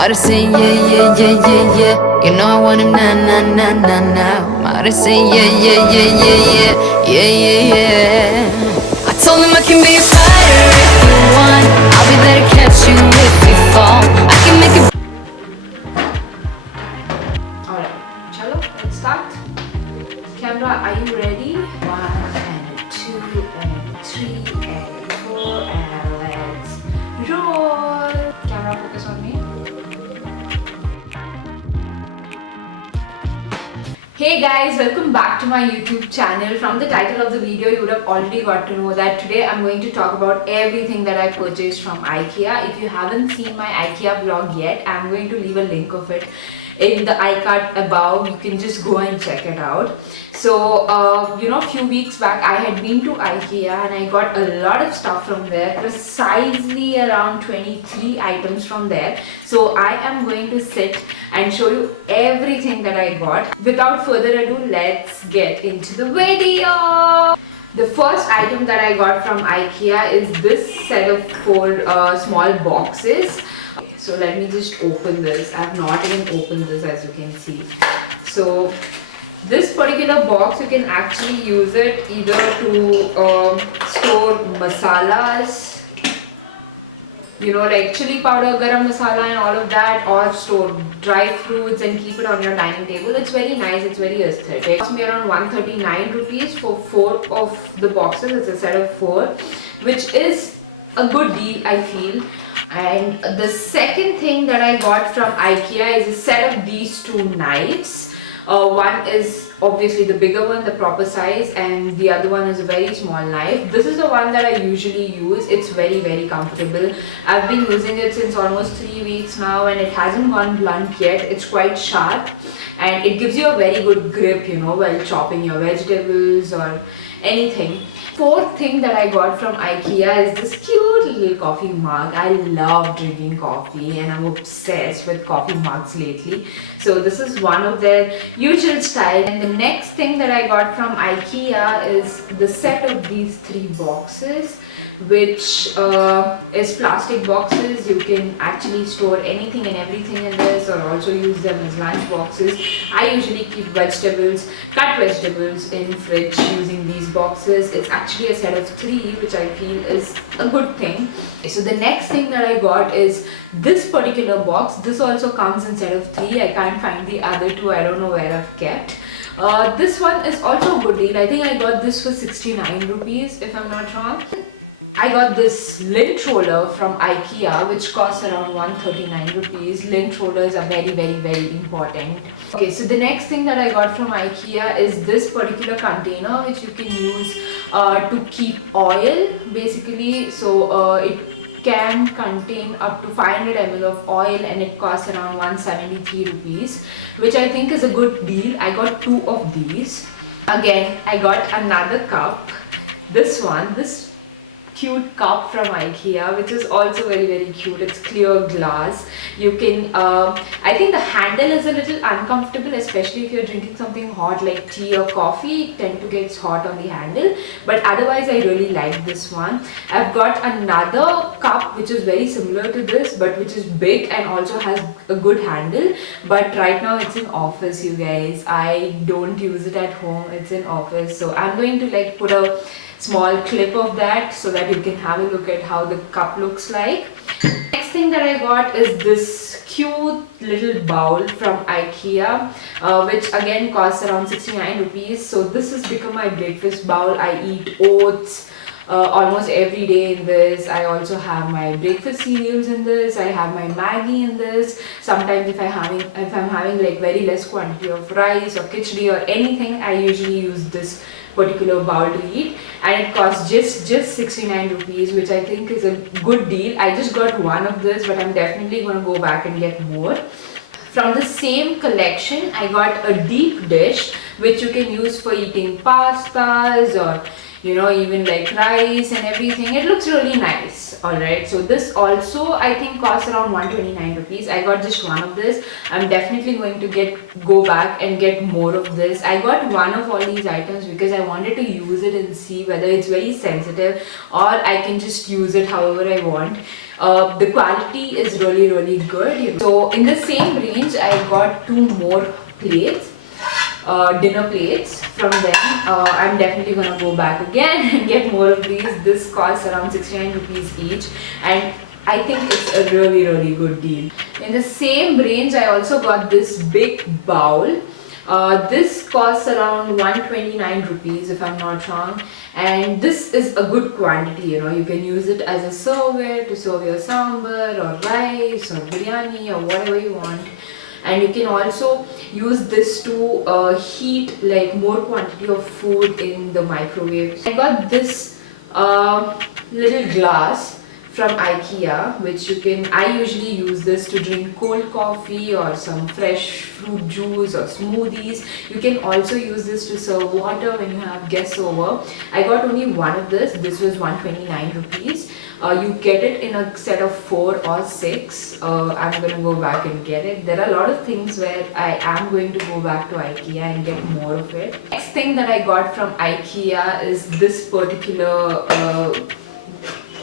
Mara saying yeah, yeah, yeah, yeah, yeah. You know I want him now, now, now, now, now. Mara saying yeah, yeah, yeah, yeah, yeah, yeah, yeah, yeah. I told him I can be a fighter if you want. I'll be there to catch you if you fall. I can make it. Alright, chalo, let's start. Camera, are you ready? 1 and 2 and 3 and 4 and let's roll. Camera, focus on me. Hey guys, welcome back to my YouTube channel. From the title of the video, you would have already got to know that today I'm going to talk about everything that I purchased from IKEA. If you haven't seen my IKEA vlog yet, I'm going to leave a link of it in the iCard above. You can just go and check it out. So, a few weeks back I had been to IKEA and I got a lot of stuff from there, precisely around 23 items from there. So I am going to sit and show you everything that I got. Without further ado, let's get into the video. The first item that I got from IKEA is this set of 4 small boxes. So let me just open this. I have not even opened this, as you can see. So this particular box, you can actually use it either to store masalas, like chili powder, garam masala and all of that, or store dry fruits and keep it on your dining table. It's very nice, it's very aesthetic. It cost me around 139 rupees for 4 of the boxes. It's a set of 4, which is a good deal, I feel. And the second thing that I got from IKEA is a set of these 2 knives. One is obviously the bigger one, the proper size, and the other one is a very small knife. This is the one that I usually use. It's very, very comfortable. I've been using it since almost 3 weeks now and it hasn't gone blunt yet. It's quite sharp and it gives you a very good grip, while chopping your vegetables or anything. Fourth thing that I got from IKEA is this cute little coffee mug. I love drinking coffee and I'm obsessed with coffee mugs lately. So this is one of their usual style. And the next thing that I got from IKEA is the set of these 3 boxes, which is plastic boxes. You can actually store anything and everything in this, or also use them as lunch boxes. I usually keep cut vegetables in fridge using these boxes. It's actually a set of 3, which I feel is a good thing. So the next thing that I got is this particular box. This also comes in set of 3. I can't find the other 2. I don't know where I've kept. This one is also a good deal. I think I got this for 69 rupees if I'm not wrong. I got this lint roller from IKEA, which costs around 139 rupees. Lint rollers are very, very, very important. Okay, so the next thing that I got from IKEA is this particular container, which you can use to keep oil, basically. So it can contain up to 500 ml of oil and it costs around 173 rupees, which I think is a good deal. I got 2 of these. Again, I got another cup. This cute cup from IKEA, which is also very, very cute. It's clear glass. You can I think the handle is a little uncomfortable, especially if you're drinking something hot like tea or coffee. It tends to get hot on the handle, but otherwise I really like this one. I've got another cup which is very similar to this, but which is big and also has a good handle, but right now it's in office, you guys. I don't use it at home. It's in office, so I'm going to put a small clip of that so that you can have a look at how the cup looks like. Next thing that I got is this cute little bowl from IKEA, which again costs around 69 rupees. So this has become my breakfast bowl. I eat oats almost every day in this. I also have my breakfast cereals in this. I have my Maggi in this. Sometimes if I'm having very less quantity of rice or khichdi or anything, I usually use this particular bowl to eat, and it costs just 69 rupees, which I think is a good deal. I just got 1 of this, but I'm definitely going to go back and get more. From the same collection, I got a deep dish, which you can use for eating pastas or even rice and everything. It looks really nice. Alright, so this also I think costs around 129 rupees. I got just 1 of this. I'm definitely going to go back and get more of this. I got 1 of all these items because I wanted to use it and see whether it's very sensitive or I can just use it however I want. The quality is really good. So in the same range, I got 2 more plates, dinner plates from them. I'm definitely gonna go back again and get more of these. This costs around 69 rupees each, and I think it's a really good deal. In the same range, I also got this big bowl. This costs around 129 rupees if I'm not wrong, and this is a good quantity. You can use it as a server to serve your sambar or rice or biryani or whatever you want. And you can also use this to heat like more quantity of food in the microwave. I got this little glass from IKEA, which I usually use this to drink cold coffee or some fresh fruit juice or smoothies. You can also use this to serve water when you have guests over. I got only one of this. This was 129 rupees. You get it in a set of 4 or 6. I'm gonna go back and get it. There are a lot of things where I am going to go back to IKEA and get more of it. Next thing that I got from IKEA is this particular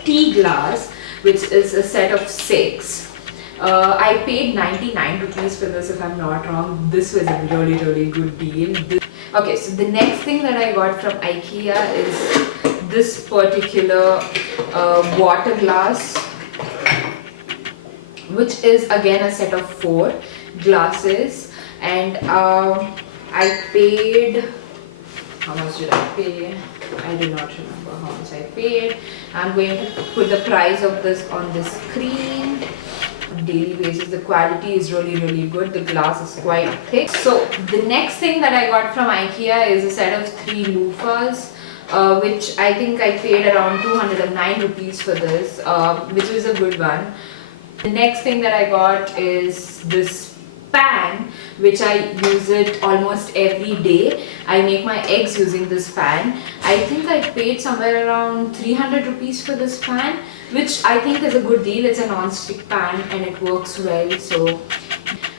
tea glass, which is a set of 6. I paid 99 rupees for this if I'm not wrong. This was a really good deal. Okay, so the next thing that I got from IKEA is this particular water glass, which is again a set of 4 glasses, and I paid, how much did I pay? I do not remember how much I paid. I'm going to put the price of this on the screen. On a daily basis, the quality is really good. The glass is quite thick. So the next thing that I got from IKEA is a set of 3 loofahs, which I think I paid around 209 rupees for this, which was a good one. The next thing that I got is this pan, which I use it almost every day. I make my eggs using this pan. I think I paid somewhere around 300 rupees for this pan, which I think is a good deal. It's a non-stick pan and it works well. So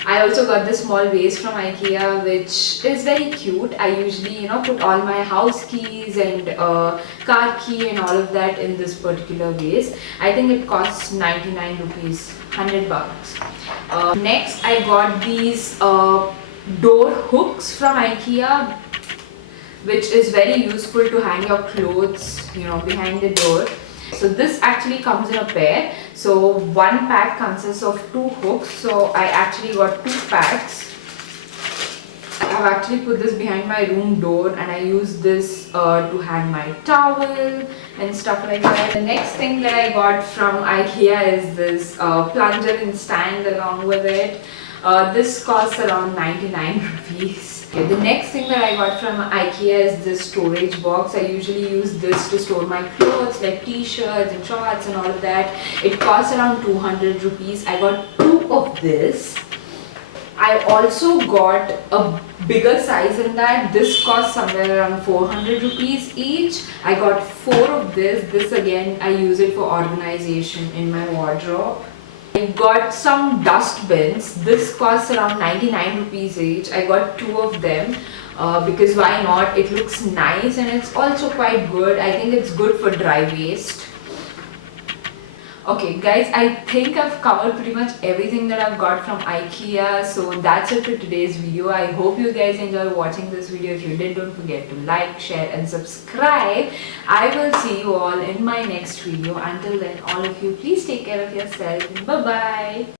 I also got this small vase from IKEA, which is very cute. I usually put all my house keys and car key and all of that in this particular vase. I think it costs 99 rupees, 100 bucks. Next, I got these door hooks from IKEA, which is very useful to hang your clothes, behind the door. So this actually comes in a pair. So one pack consists of 2 hooks. So I actually got 2 packs. I've actually put this behind my room door, and I use this to hang my towel and stuff like that. The next thing that I got from IKEA is this plunger and stand along with it. This costs around 99 rupees. Okay, the next thing that I got from IKEA is this storage box. I usually use this to store my clothes like t-shirts and shorts and all of that. It costs around 200 rupees. I got 2 of this. I also got a bigger size than that. This cost somewhere around 400 rupees each. I got 4 of this. This again, I use it for organization in my wardrobe. I got some dustbins. This costs around 99 rupees each. I got 2 of them because why not? It looks nice and it's also quite good. I think it's good for dry waste. Okay guys, I think I've covered pretty much everything that I've got from IKEA. So that's it for today's video. I hope you guys enjoy watching this video. If you did, don't forget to like, share and subscribe. I will see you all in my next video. Until then, all of you, please take care of yourself. Bye bye.